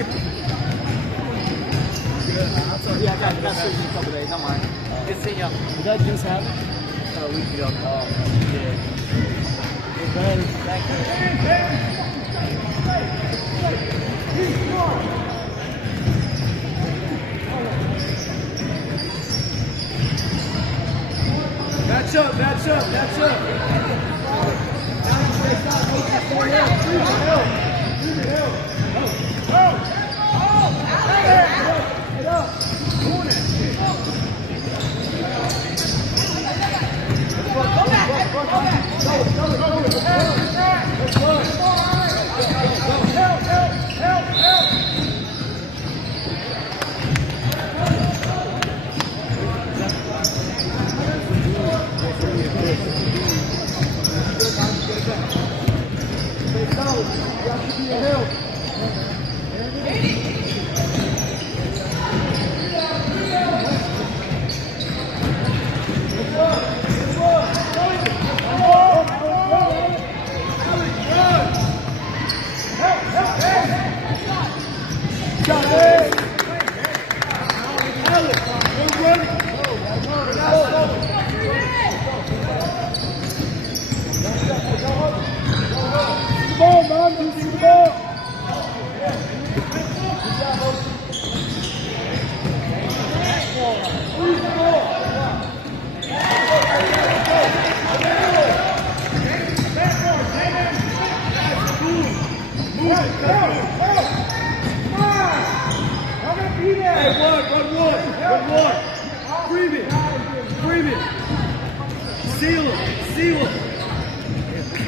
Yeah, that's what you covered today. Don't mind. Good seeing you. Did that just happen? A week ago. Oh, yeah. Thank Match up, match up, match up. Seal him! Seal him!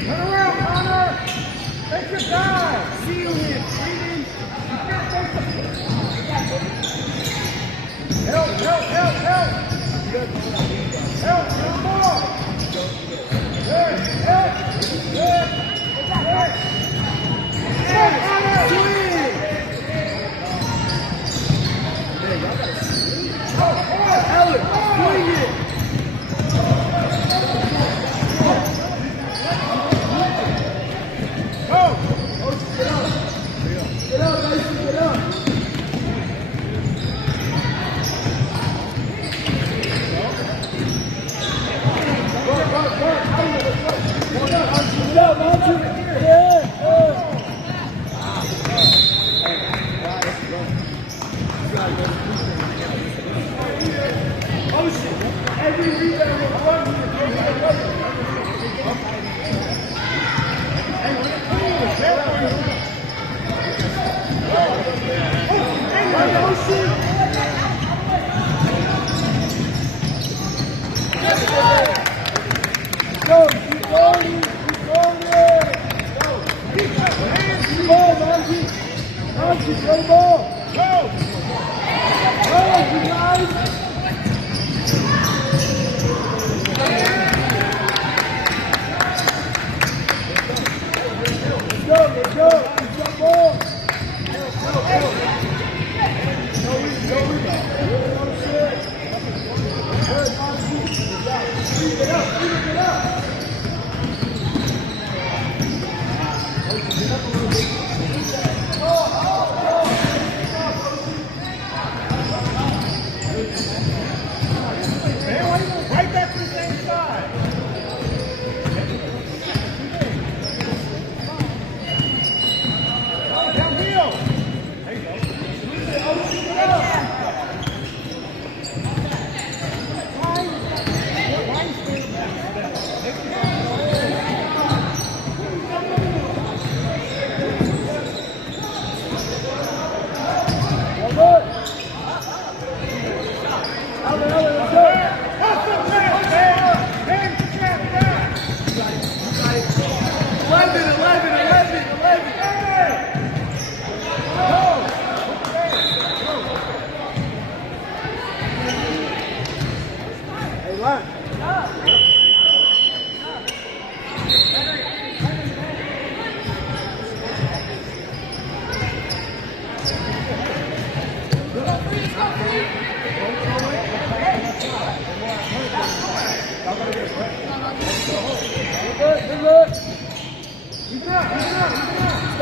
Turn around, Connor! Take your time! Seal him! Breathe in! Help! Help! Help! Help! Help! Come on! Good! Help! Good! Good! Come on, Connor! Swing! Alex! Swing it!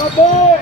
Stop ball!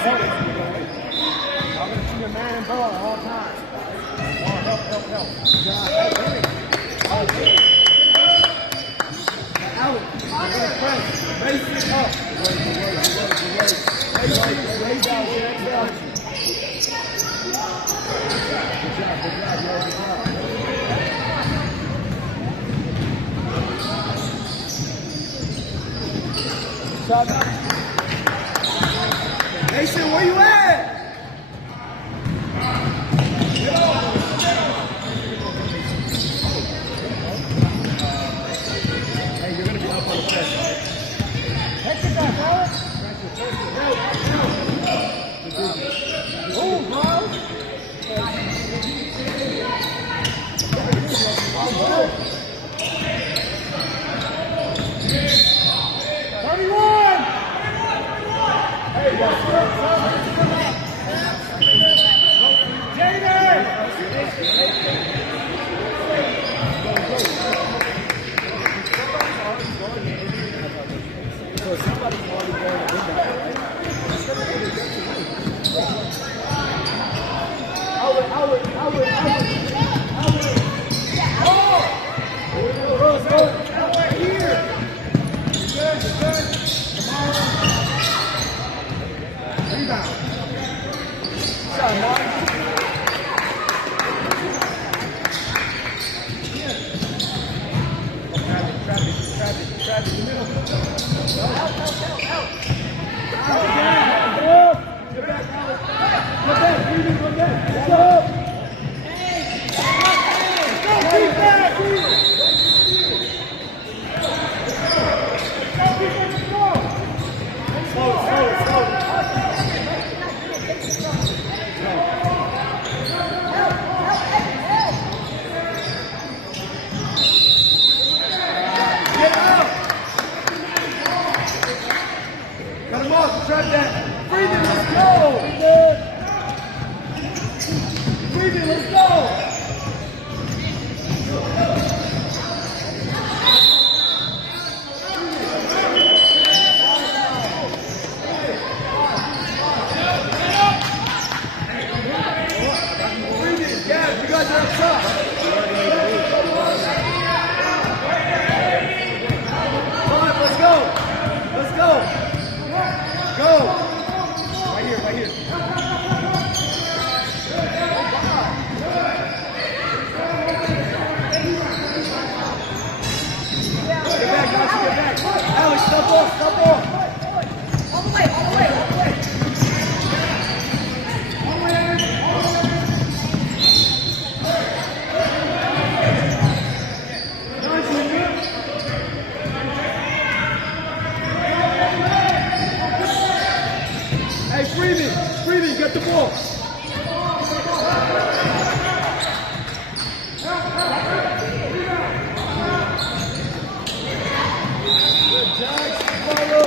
to see a man and ball at all times. Help. Out. Raise it up. Raise out. Good job. Mason, where you at? Hey, you're going to be up on the press. Take it back, Alex. Oh, bro. Cut him off, trap that. Freeman, let's go. Freeman, let's go. Freeman, yeah, you guys are up top. Come on, let's go. Let's go. Go! Right here, right here. Get back, guys, get back. Alex, stop off. All the way. Hey, Freeman, get the ball. Good job, follow.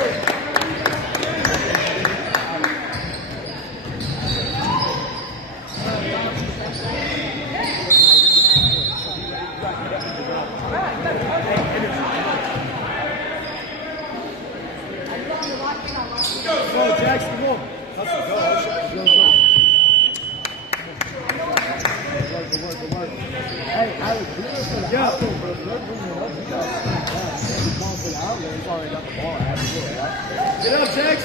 Go, Jackson, go. Hey, I was doing this for the outlet, bro. They're bringing it up. You got to snap that. He's going for the outlet. He's already got the ball. Get up, Jax.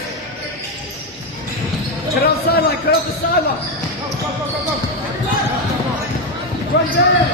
Cut out the sideline. Cut out the sideline. Run down.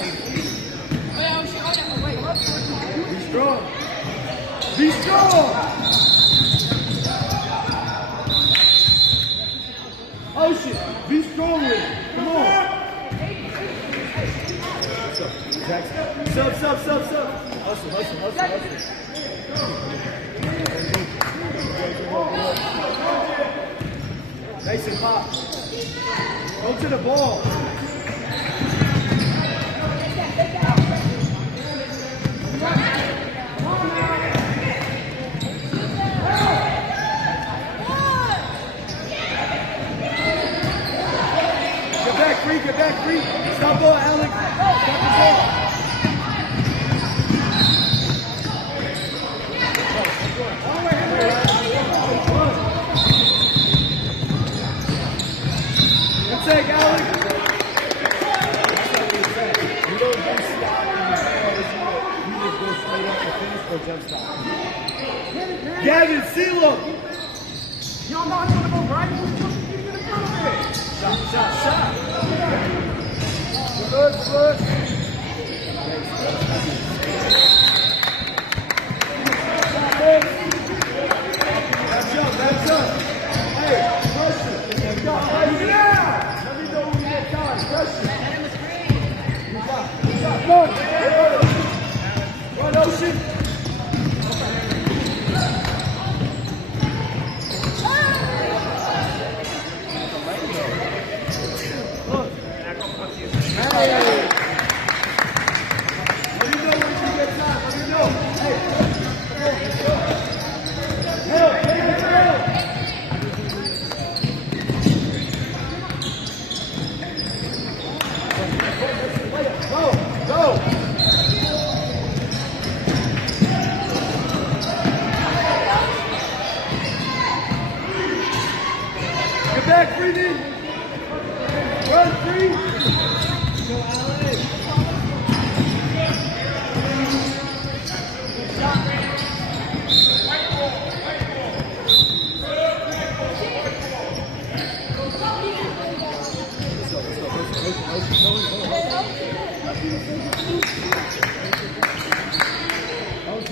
Be strong. Be strong. Ocean, be strong with it. Come on. Jackson. Sub. Hustle. Mason, pop. Go to the ball. Get back, free. Stop ball, Alex. Stop the ball. Good take, Alex. You don't do stop and you just go straight up and finish or jump stop. Gavin, seal him. Y'all know I'm gonna go right. You're gonna go it. Shot. Good. That's up. Hey, pressure. Yeah. Let me know when you get time. Pressure. Run, Ocean. Back, breathing. Run, free. Go, Alex.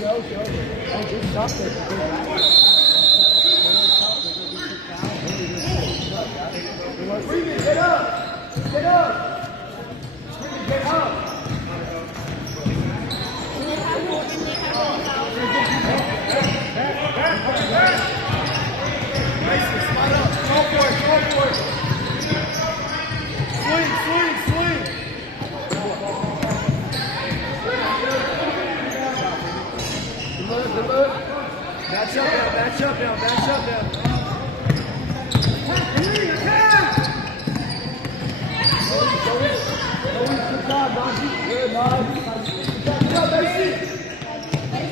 Okay. Just stop it. Get up! Get up! Get up! Mason, spot up. Go for it. Swing. Good look. Match up now. Good, job, Mason.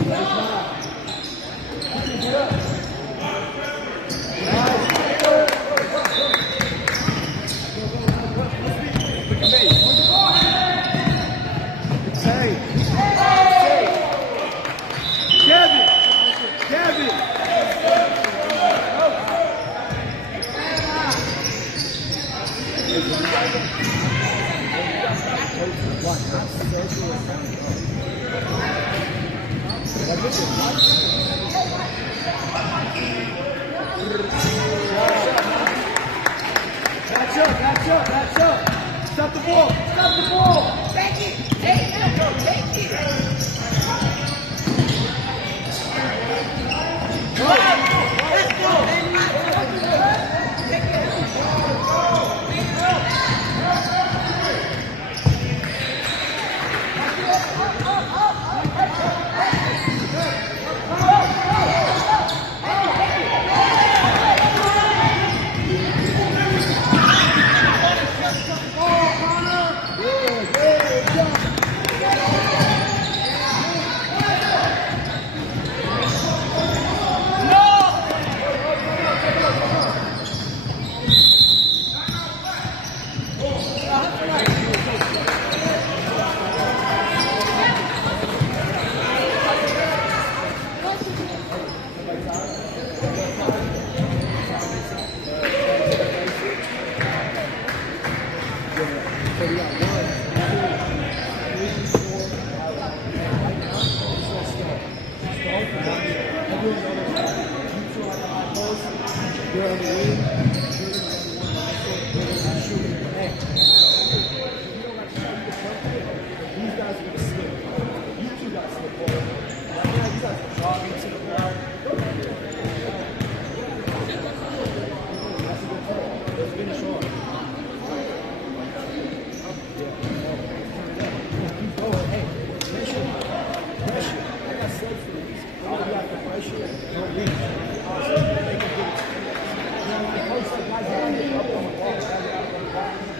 Get up. Match up. Stop the ball. Take it. Let's Good. on the wing. Hey, these guys are going to slip. You two guys slip forward. Right now, you guys are jogging to the ground. That's a good throw. Let's finish on. Keep going. Hey, pressure. Pressure. I got slugs for these. All you got the pressure. Don't reach. The coach said, guys, you get up on the ball. Guys, you got to go back.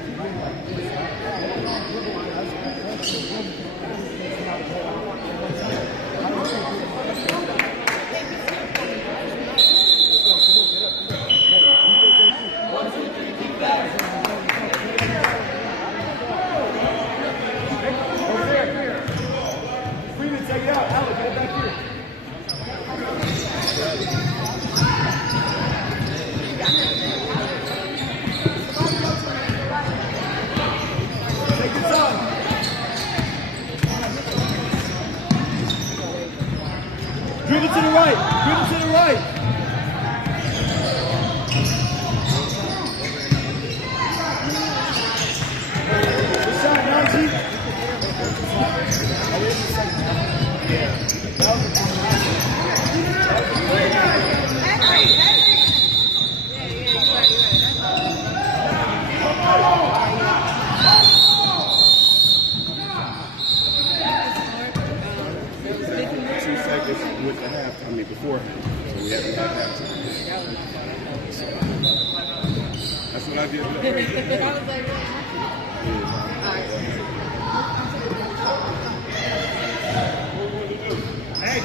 Freeman, take it out. Alec, get it back here. Take your time. Dribble to the right. Dribble to the right. Good shot, Najee. With the half, I mean beforehand, so we haven't had halftime. That's what I did. Hey,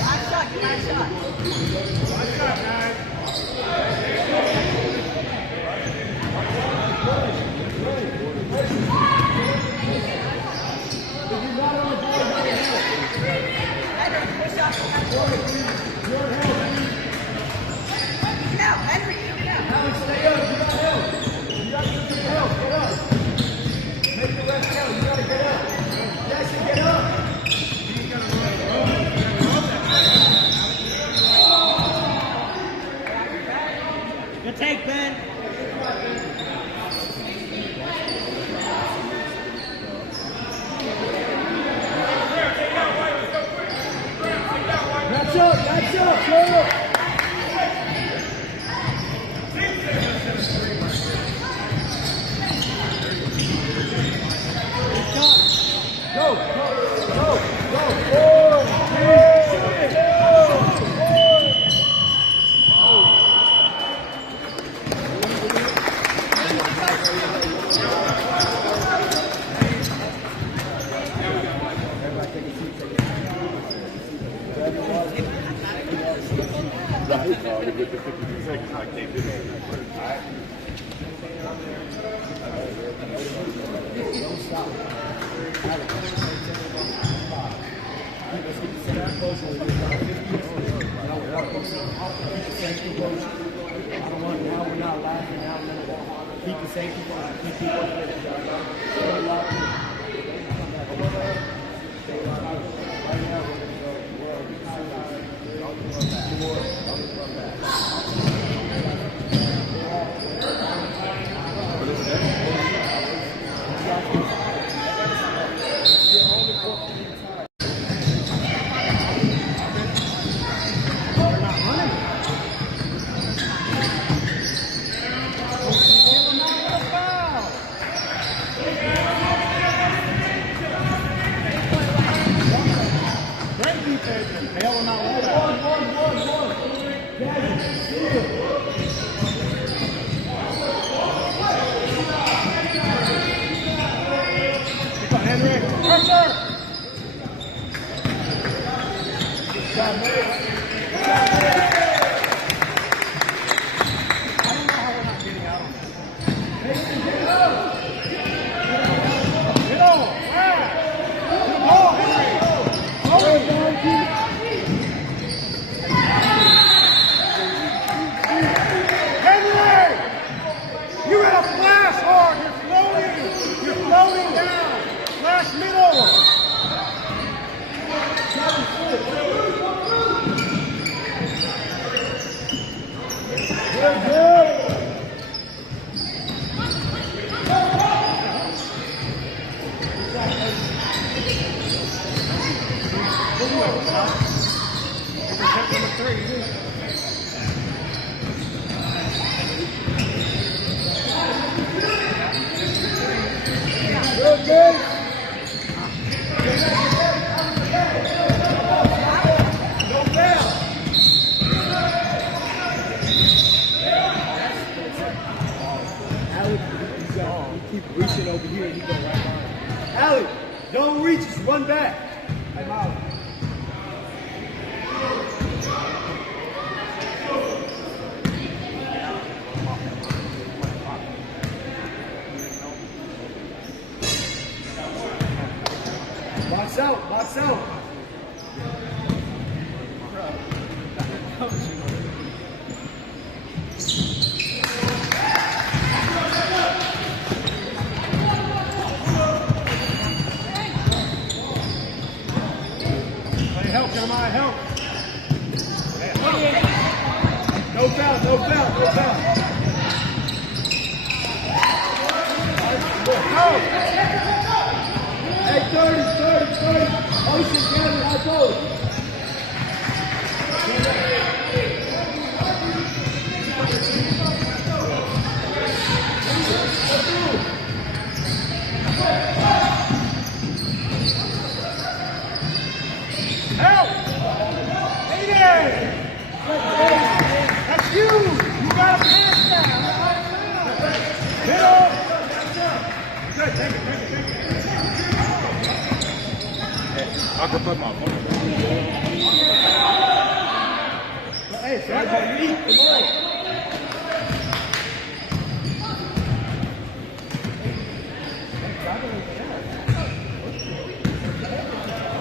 Last shot, last shot. guys. Now, Henry, now. Alex, stay up. You got help. You got some help. Get up. Make the rest count. You got to get up. Jackson, get up. Good take, Ben. Match up. Match up. Go up. Go, go, go, go. 4, 3, 2, With the 52 seconds, I can't do that. Don't stop. Alex, let's get the same composure. Keep the same composure. I don't want now we're not laughing now. Keep the same composure. Keep people stay locked in. Stay locked in. Right now we're going to go world. Great defense. Hell or not like that. Come on, Henry. Pressure. I don't know how we're not getting out on this. Get on. Good ball, Henry. Henry! You gotta flash hard. You're floating down. Flash middle. Good, good. No foul. Alec, you keep reaching over here and you go right behind. Alec, don't reach, just run back. I'm out. Box out, box out. Help, Jeremiah, help. No foul, no foul, no foul. Go. Hey, 30. Ocean, Gavin, I told you. Help! Hey, that's you! You got a pass now! Middle! Good, take it. I can put my phone. Hey, so I got meat, come on.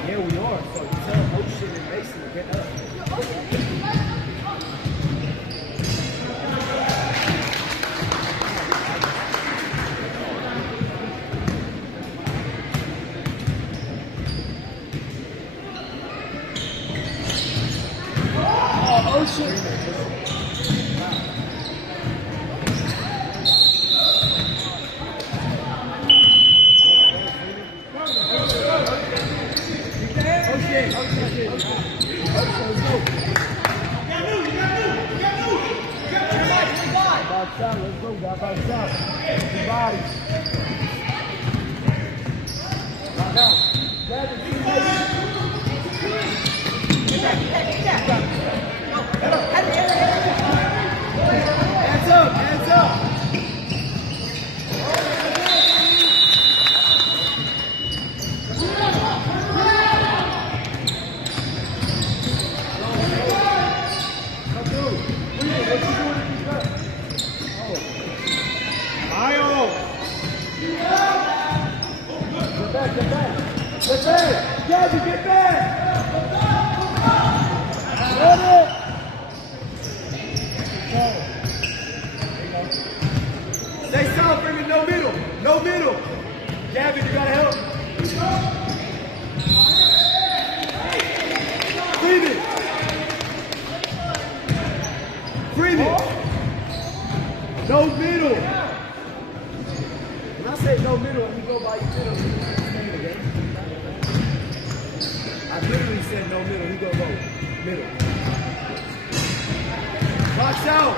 Here we are, so you tell Ocean and Mason to get up. Ocean. Let's go, guys. Outside. Two bodies. Lock out. Grab it. Hands up, hands up. Get back. Gabby, get back. Get it. Stay soft, bring it no middle. No middle. Gabby, you gotta help. Freeman. No middle. When I say no middle, we go by your middle. I literally said no middle. He go low. Middle. Box out.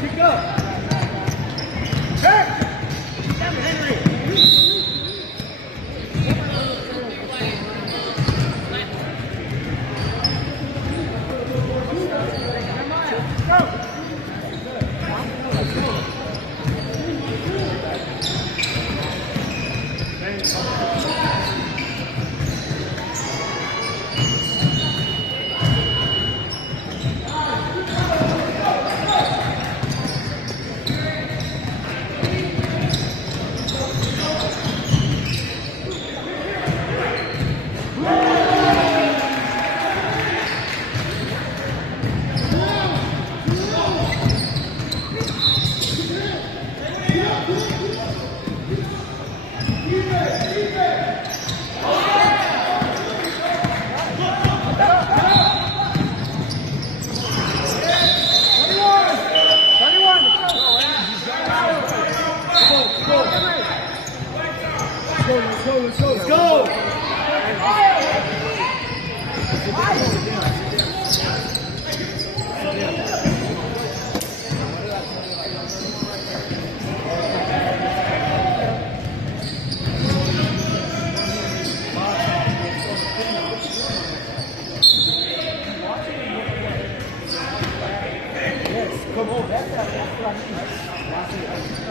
Kick up. Hey! Henry! Go! Let's go! Come on, that's what I mean.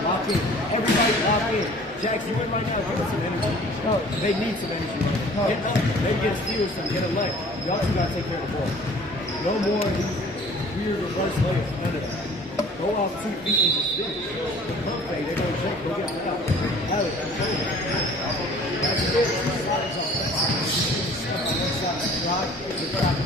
Lock in. Everybody lock in. Jax, you in right now, give us some energy. No, they need some energy. Get up. They get a steal some, get a leg. Y'all two gotta take care of the ball. No more of these weird reverse legs. None of that. Go off 2 feet and just steal. The pump fade, they're gonna check, go get it out. Have it, I'm telling you. That's it. Rock, the rock.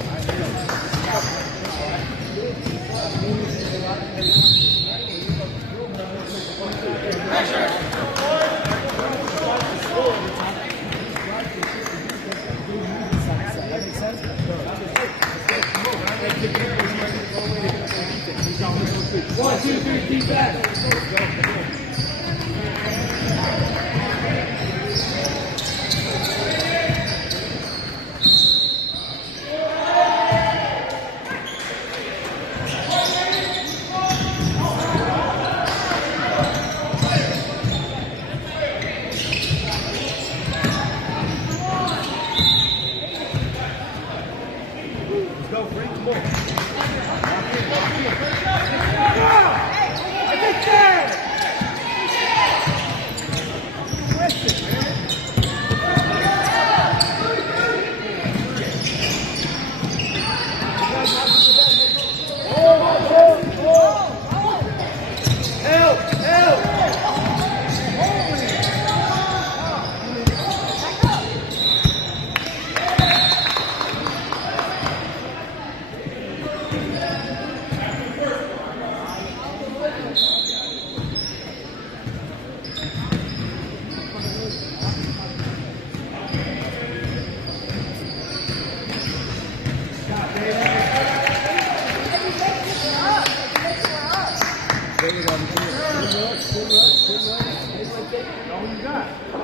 One, two, three, deep back.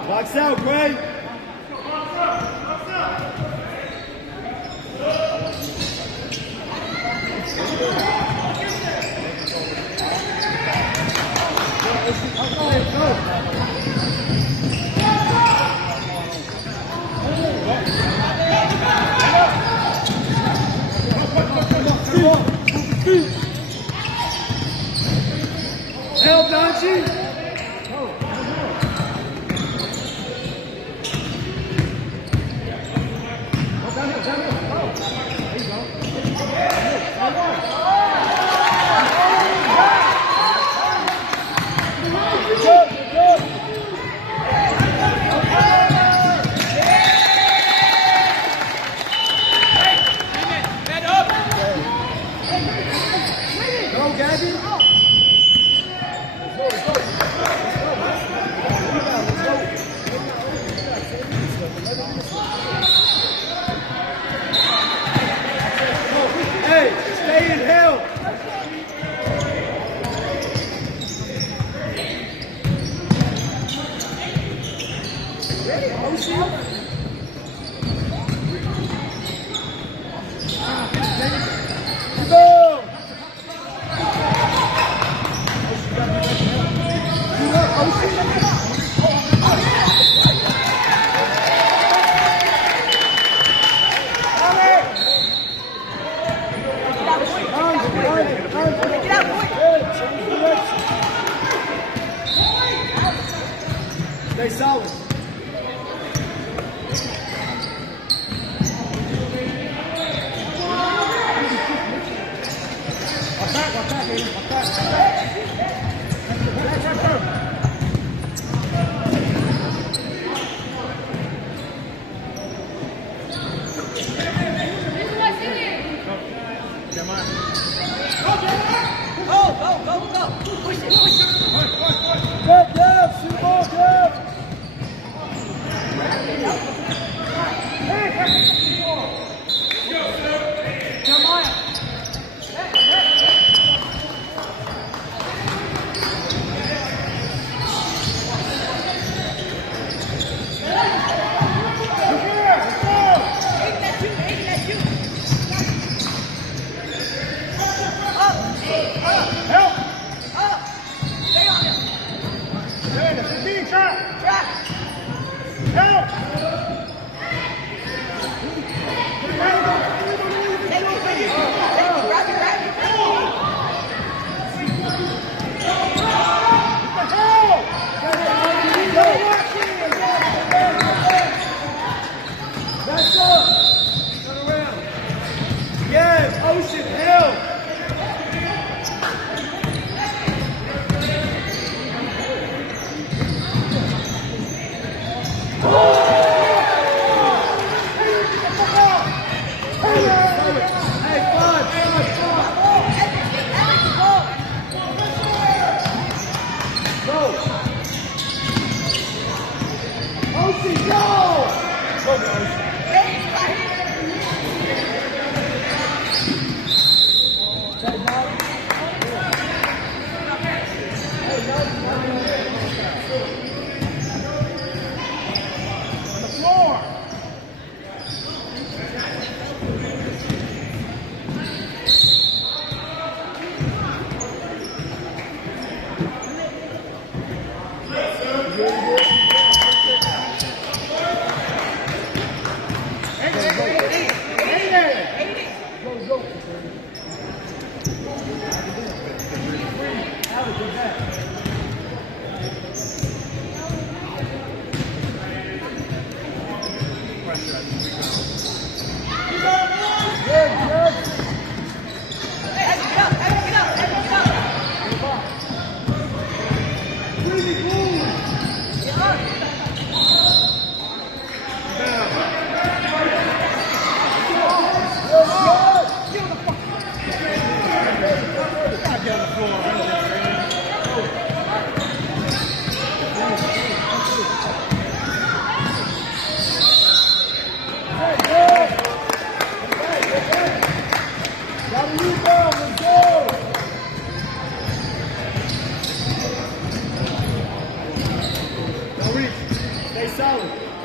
Box out, Gray. Help, Donchi. Stay solid. Go, go, go, go. Push it, push it. Good,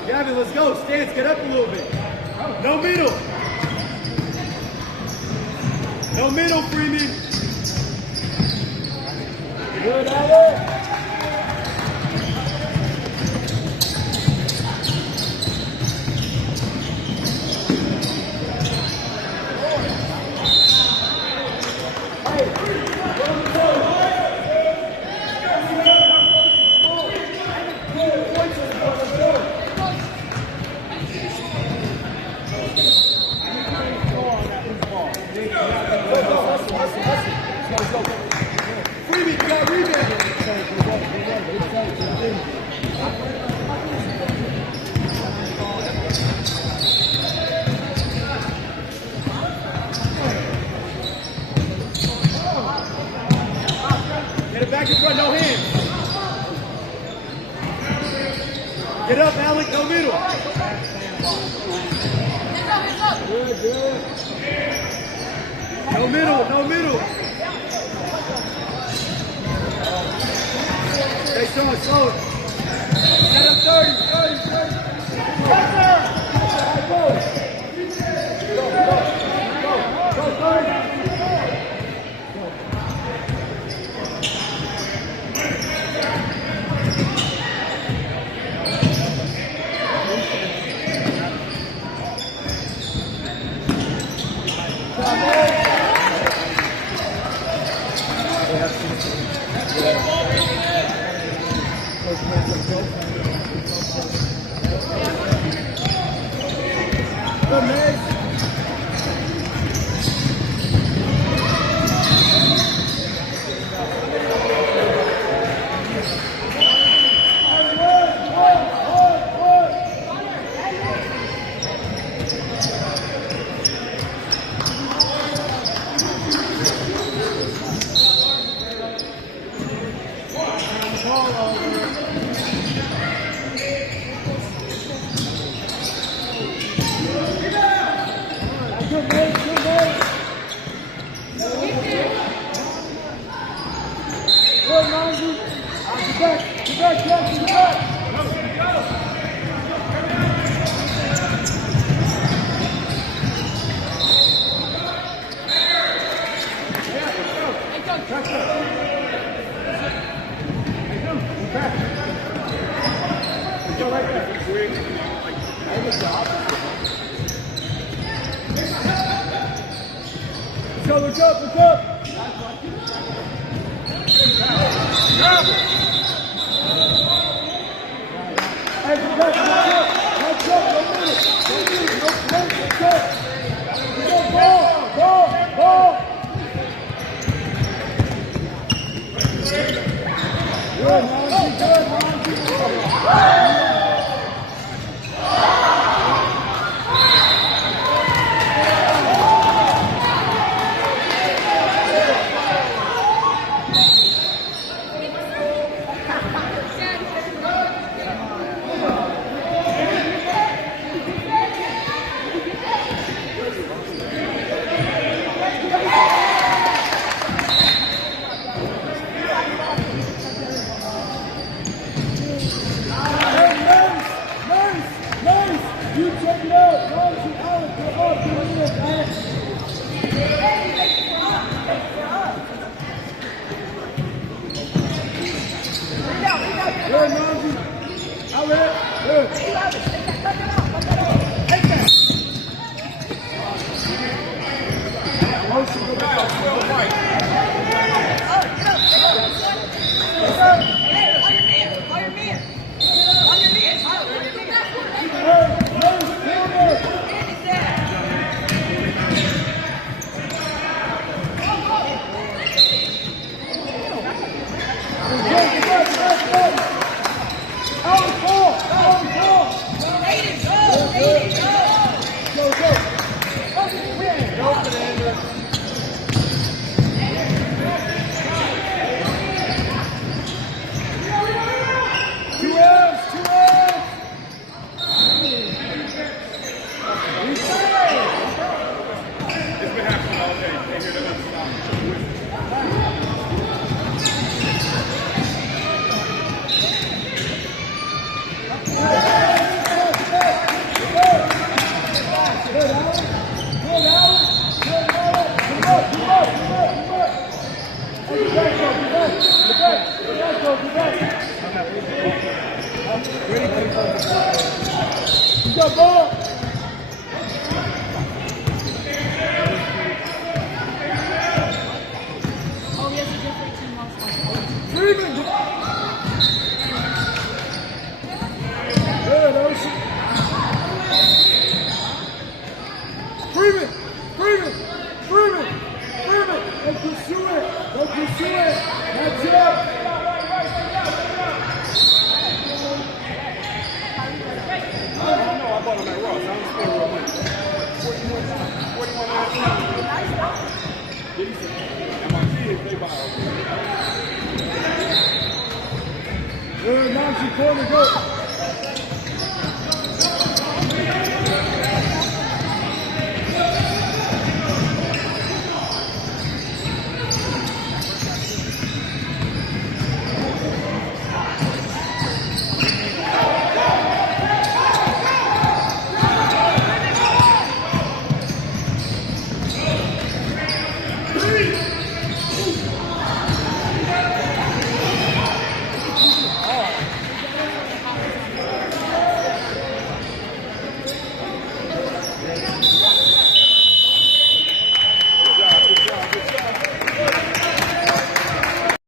Gavin, let's go. Stance, get up a little bit. No middle. No middle, Freeman. Good at it. Freeman, you got rebound. Get it back in front, no hands. Get up, Alec, no middle. Good, good. No middle, no middle. Stay strong, slow it. Set up 30, 30, 30. Let's go, let's go. Out, Good job, ball. Oh, yes, it's just 18 months. Freeman. Good, Ocean. Freeman. Freeman. Freeman. Freeman. Don't pursue it. Don't pursue it. That's it. I bought him at Ross. I don't spend real money. 41.19. Decent. And my kids, they buy it. Good, Nancy, corner, go.